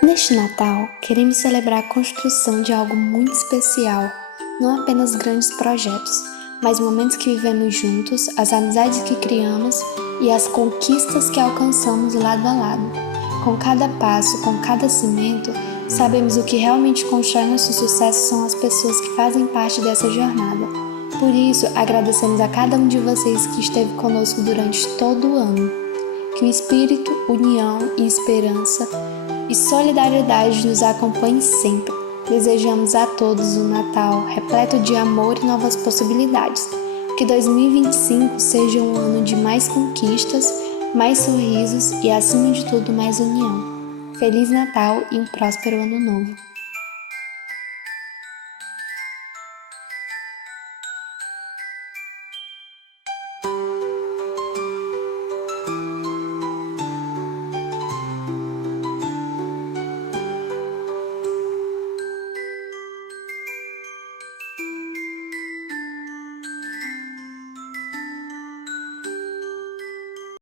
Neste Natal, queremos celebrar a construção de algo muito especial, não apenas grandes projetos, mas momentos que vivemos juntos, as amizades que criamos e as conquistas que alcançamos lado a lado. Com cada passo, com cada cimento, sabemos o que realmente constrói nosso sucesso são as pessoas que fazem parte dessa jornada. Por isso, agradecemos a cada um de vocês que esteve conosco durante todo o ano. Que o espírito, união e esperança e solidariedade nos acompanhe sempre. Desejamos a todos um Natal repleto de amor e novas possibilidades. Que 2025 seja um ano de mais conquistas, mais sorrisos e, acima de tudo, mais união. Feliz Natal e um próspero Ano Novo!